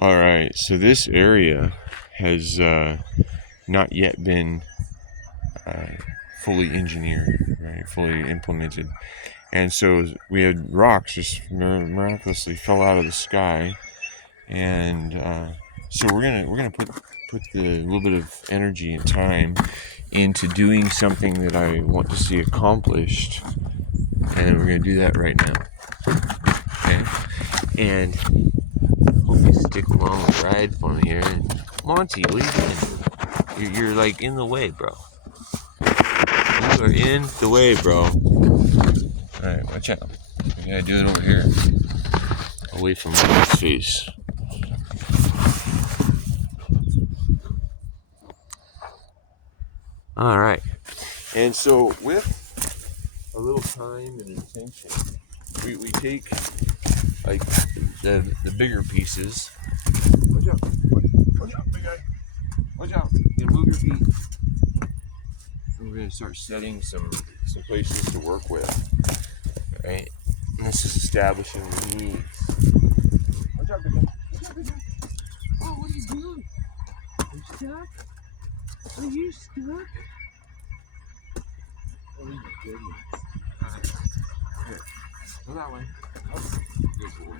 All right, so this area has not yet been uh, fully engineered, right? Fully implemented, and so we had rocks just miraculously fell out of the sky, and so we're gonna put the little bit of energy and time into doing something that I want to see accomplished, and we're gonna do that right now. Okay, and hope you stick along the ride for me here. And Monty, what are you doing? You're like in the way, bro. You are in the way, bro. Alright, watch out. We gotta do it over here. Away from my face. Alright. And so with a little time and attention, we take like the bigger pieces. Watch out. Watch out, big guy. Watch out. You gotta move your feet. And we're gonna start setting some places to work with. Right? And this is establishing the needs. Watch out, big guy. Watch out, big guy. Oh, what are you doing? Are you stuck? Are you stuck? Oh my goodness. Here. Go that way. Oh, good boy.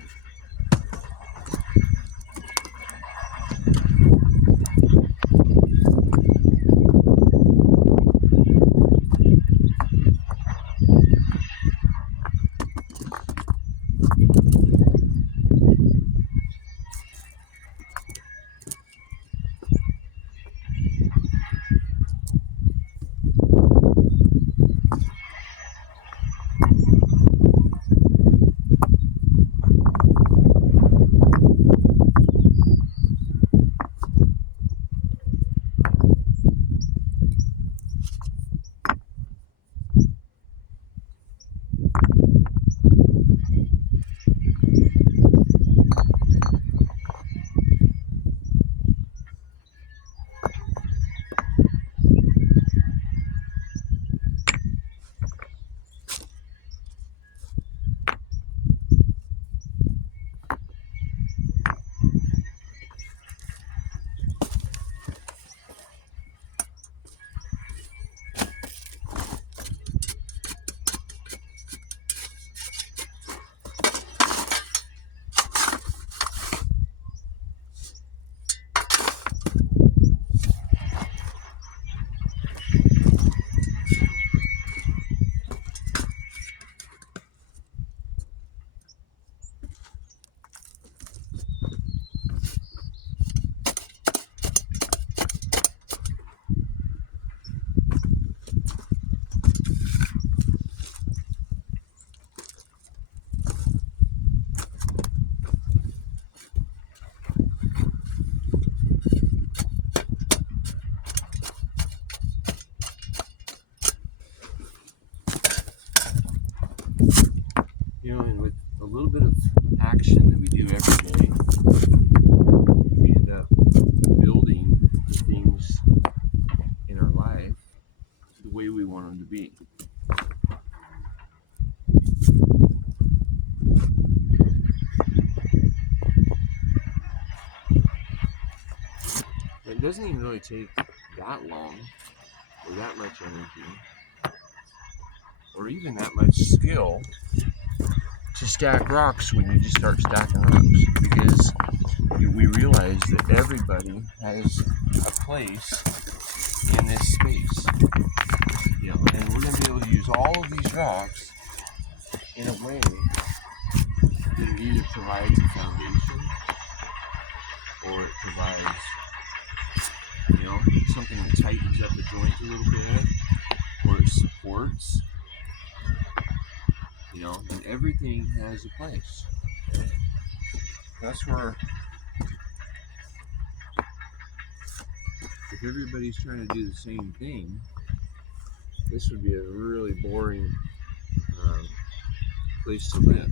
You know, and with a little bit of action that we do every day, we end up building the things in our life the way we want them to be. It doesn't even really take that long or that much energy or even that much skill to stack rocks when you just start stacking rocks, because we realize that everybody has a place in this space, you know, and we're going to be able to use all of these rocks in a way that either provides a foundation or it provides, you know, something that tightens up the joint a little bit, or it supports, you know, and everything has a place. That's where, if everybody's trying to do the same thing, this would be a really boring place to live.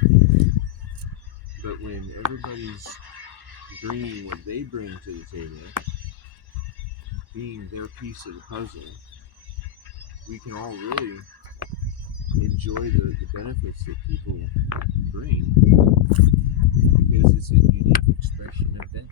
But when everybody's bringing what they bring to the table, being their piece of the puzzle, we can all really enjoy the benefits that people bring, because it's a unique expression of them.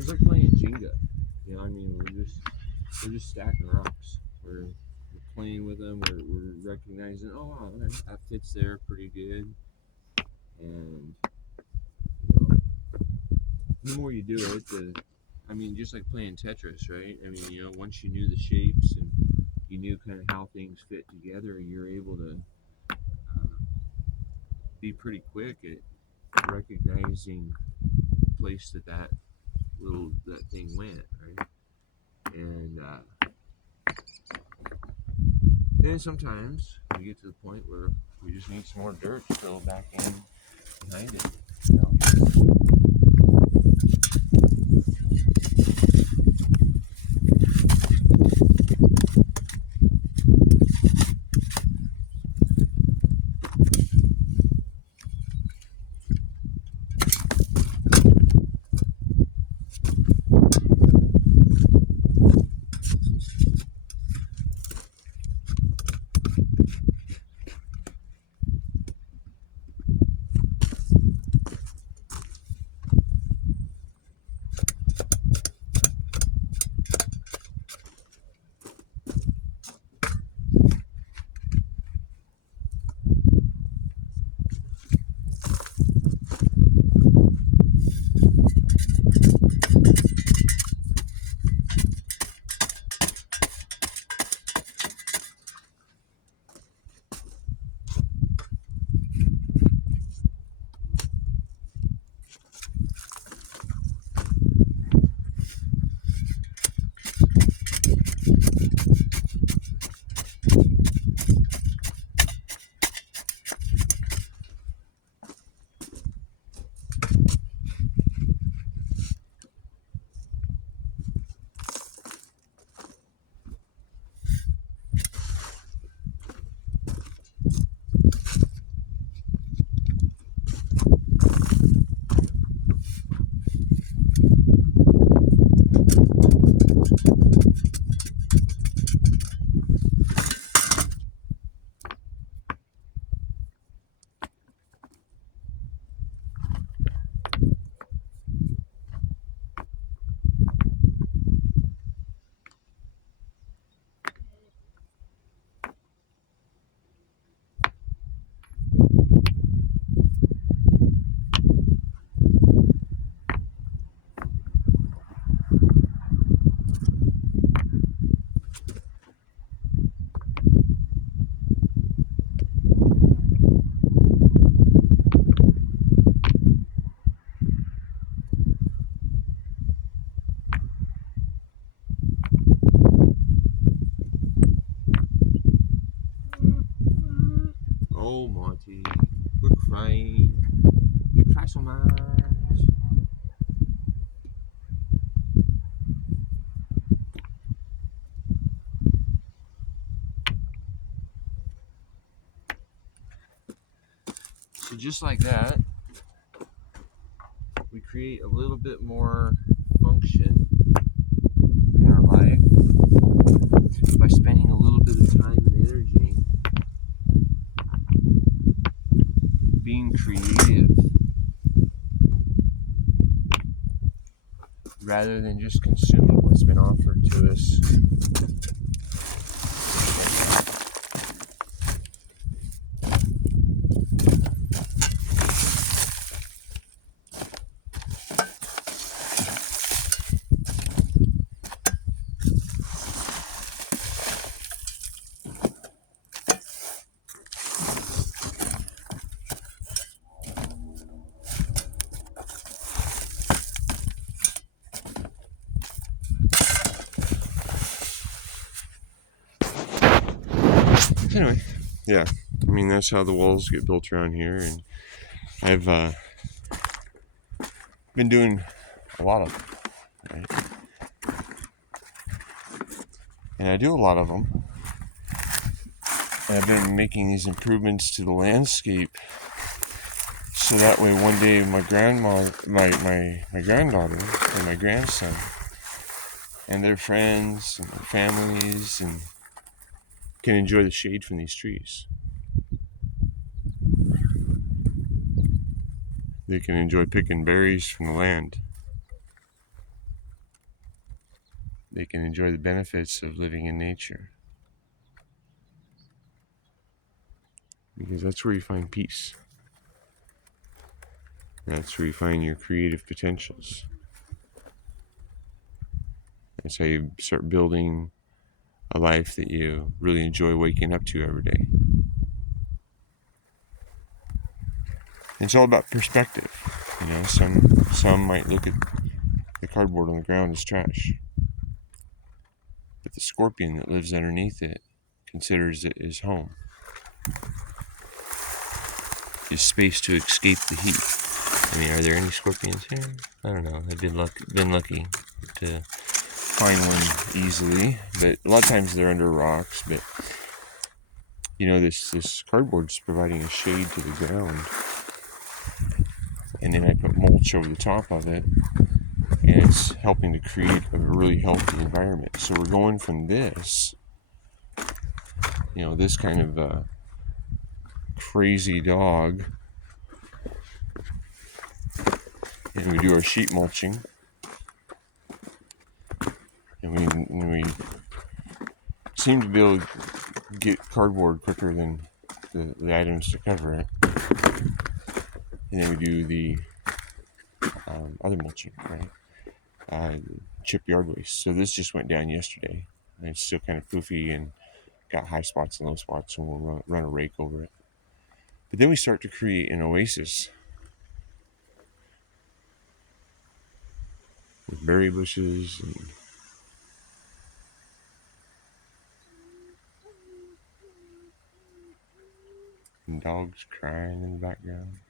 It's like playing Jenga. You know, I mean, we're just stacking rocks. We're playing with them. We're recognizing, oh wow, that fits there pretty good. And you know, the more you do it, I mean, just like playing Tetris, right? I mean, you know, once you knew the shapes and you knew kind of how things fit together, you're able to uh, be pretty quick at recognizing the place that thing went, right? And then sometimes we get to the point where we just need some more dirt to fill back in behind it. You know? Oh, Monty, we're crying. You cry so much. So just like that, we create a little bit more function in our life by spending a little bit of time and energy being creative rather than just consuming what's been offered to us. Anyway, yeah, I mean, that's how the walls get built around here, and I've been doing a lot of them, right? And I do a lot of them, and I've been making these improvements to the landscape so that way one day my granddaughter and my grandson and their friends and their families and can enjoy the shade from these trees. They can enjoy picking berries from the land. they can enjoy the benefits of living in nature. Because that's where you find peace. That's where you find your creative potentials. That's how you start building a life that you really enjoy waking up to every day. It's all about perspective. Some might look at the cardboard on the ground as trash, but the scorpion that lives underneath it considers it his home, his space to escape the heat. I mean, are there any scorpions here? I don't know. I've been lucky to find one easily, but a lot of times they're under rocks. But this cardboard's providing a shade to the ground, and then I put mulch over the top of it, and it's helping to create a really healthy environment. So we're going from this, this kind of crazy dog, and we do our sheet mulching, and we seem to be able to get cardboard quicker than the items to cover it. And then we do the other mulching, right? Chip yard waste. So this just went down yesterday, and it's still kind of poofy and got high spots and low spots, and we'll run a rake over it. But then we start to create an oasis with berry bushes and dogs crying in the background.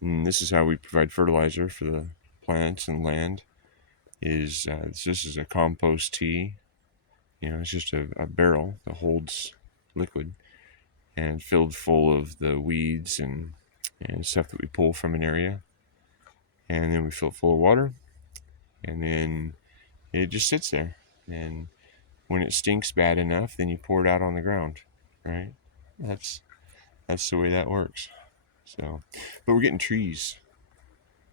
And this is how we provide fertilizer for the plants and land. This is a compost tea. It's just a barrel that holds liquid and filled full of the weeds and stuff that we pull from an area. And then we fill it full of water, and then it just sits there. And when it stinks bad enough, then you pour it out on the ground, right? That's the way that works. So, but we're getting trees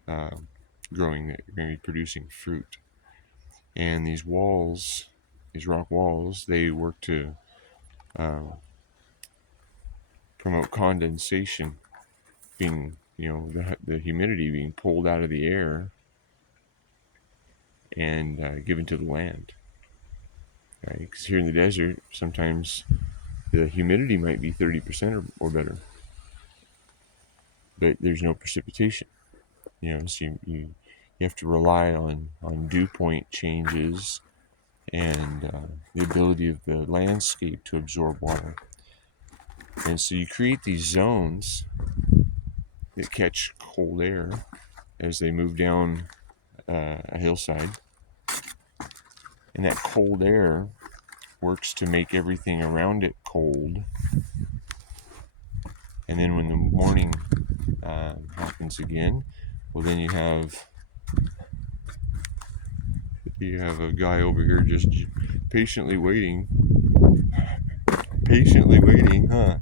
growing that are going to be producing fruit. And these rock walls, they work to promote condensation, being, the humidity being pulled out of the air and given to the land. Right? Because here in the desert, sometimes the humidity might be 30% or better, but there's no precipitation. So you have to rely on dew point changes and the ability of the landscape to absorb water. And so you create these zones that catch cold air as they move down a hillside. And that cold air works to make everything around it cold. And then when the morning happens again, well, then you have a guy over here just patiently waiting, huh?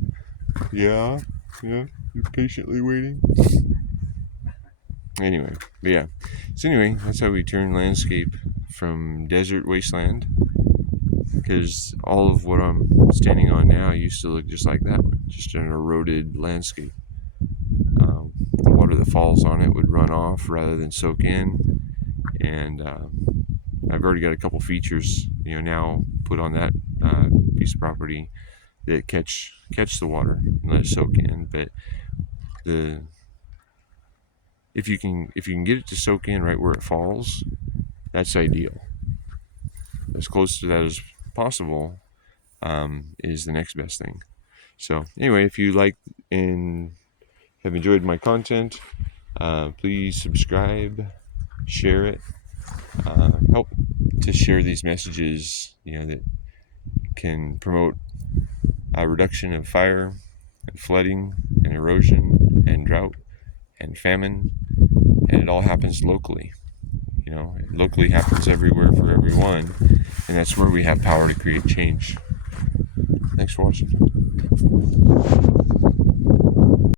Yeah, you're patiently waiting. Anyway, but yeah. So anyway, that's how we turn landscape from desert wasteland, because all of what I'm standing on now used to look just like that one, just an eroded landscape. The water that falls on it would run off rather than soak in, and I've already got a couple features, now put on that piece of property that catch the water and let it soak in. But if you can get it to soak in right where it falls, that's ideal. As close to that as possible is the next best thing. So anyway, if you like and have enjoyed my content, please subscribe, share it, help to share these messages, that can promote a reduction of fire and flooding and erosion and drought and famine, and it all happens locally. It locally happens everywhere for everyone, and that's where we have power to create change. Thanks for watching.